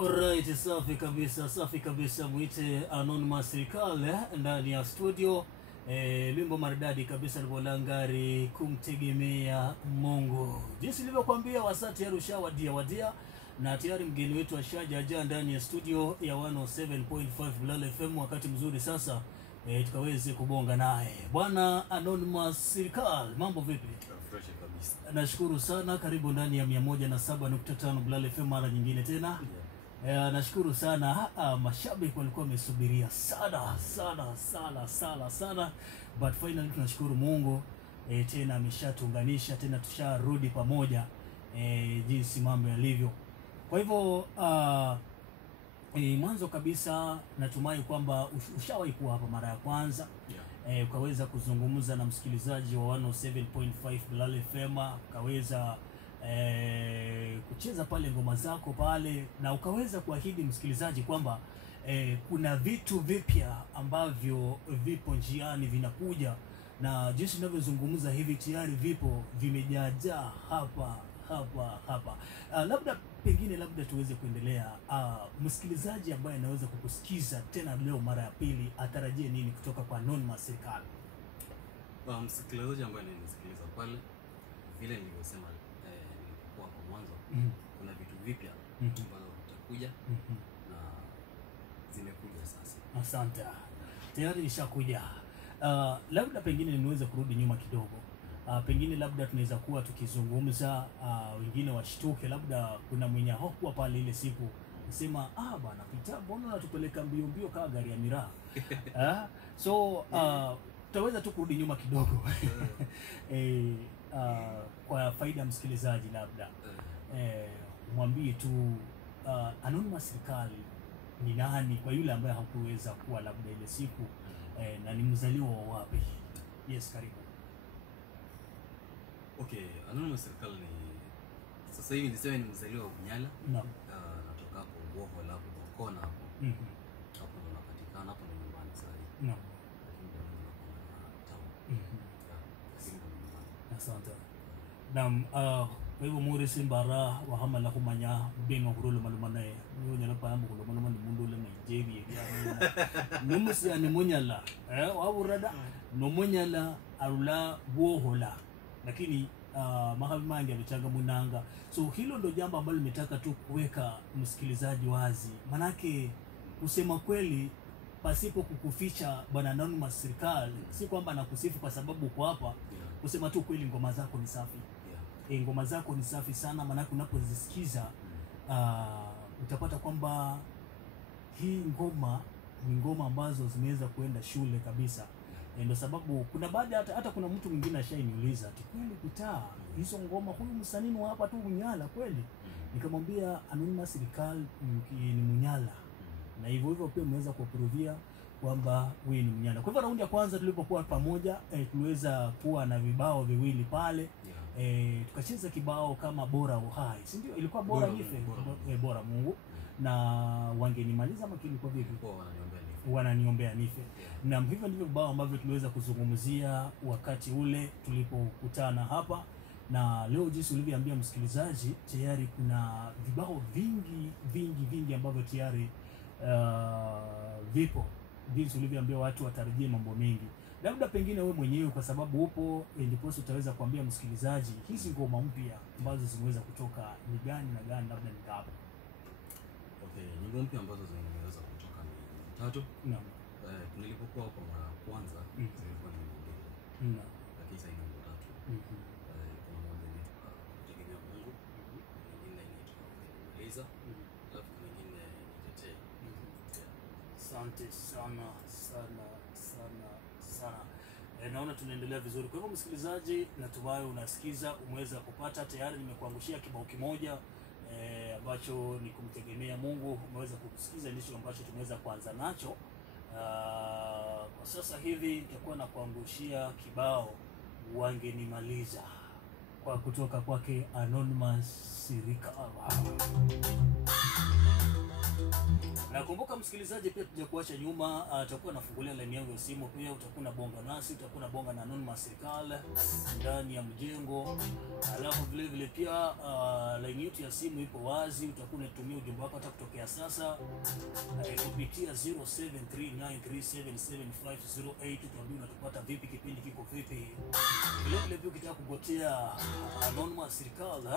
Alright, safi kabisa mwite Anonymous Serikali ndani ya studio. Mimbo maridadi kabisa ngari kumtegemea Mungu. Jinsi nilivyokuambia wasati ya rusha wadia na tayari mgeni wetu ashajaja ndani ya studio ya 107.5 Bulala FM. Wakati mzuri sasa tukaweze kubonga naye. Bwana Anonymous Serikali, mambo vipi? Fresh kabisa. Nashukuru sana, karibu ndani ya 107.5 Bulala FM mara nyingine tena. Nashukuru sana. Mashabiki walikuwa wamesubiria sana, but finally tunashukuru Mungu tena ameshatuunganisha tena, tusharudi pamoja jinsi mambo yalivyo. Kwa hivyo mwanzo kabisa natumai kwamba ushawahi kuwa hapa mara ya kwanza, ukaweza kuzungumza na msikilizaji wa 107.5 Bulala FM, ukaweza kucheza pale ngoma zako pale, na ukaweza kuahidi msikilizaji kwamba kuna vitu vipya ambavyo vipo njiani vinakuja, na jinsi ninavyozungumza hivi tayari vipo vimejaa hapa. Labda tuweze kuendelea. Msikilizaji ambaye anaweza kukusikiza tena leo mara ya pili atarajie nini kutoka kwa Anonymous Serikali? Msikilizaji ambaye ananisikiliza pale, vile nilivyosema kwa mwanzo, kuna vitu vipya ambavyo vitakuja na zimekuja sasa. Asante. Tayari nishakuja. Labda pengine niweze kurudi nyuma kidogo. Pengine labda tunaweza kuwa tukizungumza, wengine washtuke, labda kuna mwenye hakuwa pale ile siku nasema bana Peter, mbona unatupeleka mbio kama gari ya miraa? So tutaweza tu kurudi nyuma kidogo kwa faida ya msikilizaji, labda mwambie tu Anonymous Serikali ni nani kwa yule ambaye hakuweza kuwa labda ile siku, na ni mzaliwa wa wapi? Yes, karibu. Okay, Anonymous Serikali ni sasa hivi niseme ni mzaliwa wa Bunyala. Natoka hapo Boho hapo Bokona hapo. Hapo ndo napatikana, hapo ndo nyumbani sasa hivi. Asante. Kwa hivyo muri simbara wa hamala kumanya bengo kurulo malumanae nyala pa ambu kulo malumani mundu le Nigeria ya numusi ya nimunyala waburada nomunyala arula Bohola, lakini mahabimangi amechanga munanga. So hilo ndo jambo ambalo nimetaka tu kuweka msikilizaji wazi, manake kusema kweli pasipo kukuficha bwana Anonymous Serikali, si kwamba nakusifu kwa sababu uko hapa. Kusema tu kweli, ngoma zako ni safi. Ngoma zako ni safi sana, manake unapozisikiza utapata kwamba hii ngoma ni ngoma ambazo zimeweza kuenda shule kabisa. Ndio sababu kuna baadhi hata kuna mtu mwingine ashainiuliza ati kweli Peter, hizo ngoma huyu msanii wa hapa tu Bunyala kweli? Nikamwambia Anonymous Serikali ni Munyala, na hivyo pia umeweza kuprovia kwamba wewe ni Mnyala. Kwa hivyo raundi ya kwanza tulipokuwa pamoja tuliweza kuwa na vibao viwili pale. Tukacheza kibao kama Bora Uhai, si ndio? Ilikuwa Bora Nife, Bora Mungu, na Wangenimaliza ama kilikuwa vipi? Wananiombea nife. Na hivyo ndivyo vibao ambavyo tuliweza kuzungumzia wakati ule tulipokutana hapa. Na leo jinsi ulivyoambia msikilizaji, tayari kuna vibao vingi ambavyo tayari vipo. Jinsi ulivyoambia watu watarajie mambo mengi. Labda pengine wewe mwenyewe kwa sababu upo ndipo utaweza kuambia msikilizaji hizi ngoma mpya ambazo zimeweza kutoka ni gani na gani, labda ni ngapi? Okay, nyimbo mpya ambazo zimeweza kutoka ni 3. Naam. Nilipokuwa hapo mara kwanza zilikuwa ni nyimbo 2. Lakini sasa ni 3. Kuna moja inaitwa Kutegemea Mungu, nyingine inaitwa Wangenimaliza, alafu nyingine Nitetee. Asante sana. Naona tunaendelea vizuri. Kwa hivyo msikilizaji, natumai unasikiza, umeweza kupata tayari. Nimekuangushia kibao kimoja ambacho ni Kumtegemea Mungu. Umeweza kusikiza, ndicho ambacho tumeweza kuanza nacho. Kwa sasa hivi nitakuwa na kuangushia kibao Wangenimaliza kwa kutoka kwake Anonymous Serikali. Nakumbuka msikilizaji, pia tujakuacha nyuma, utakuwa nafungulia line yangu ya simu, pia utakuwa na bonga nasi, utakuwa na bonga na Anonymous Serikali ndani ya mjengo. Alafu vile vile pia line yetu ya simu ipo wazi, utakuwa unatumia ujumbe wako hata kutokea sasa kupitia 0739377508. Tuambie unatupata vipi, kipindi kiko vipi. Vile vile pia ukitaka kugotea Anonymous Serikali,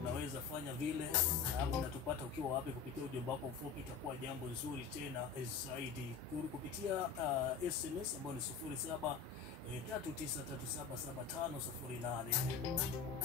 unaweza fanya vile, ama unatupata ukiwa wapi kupitia ujumbe wako mfupi, itakuwa jambo nzuri tena zaidi. Kupitia SMS ambayo ni 0739377508.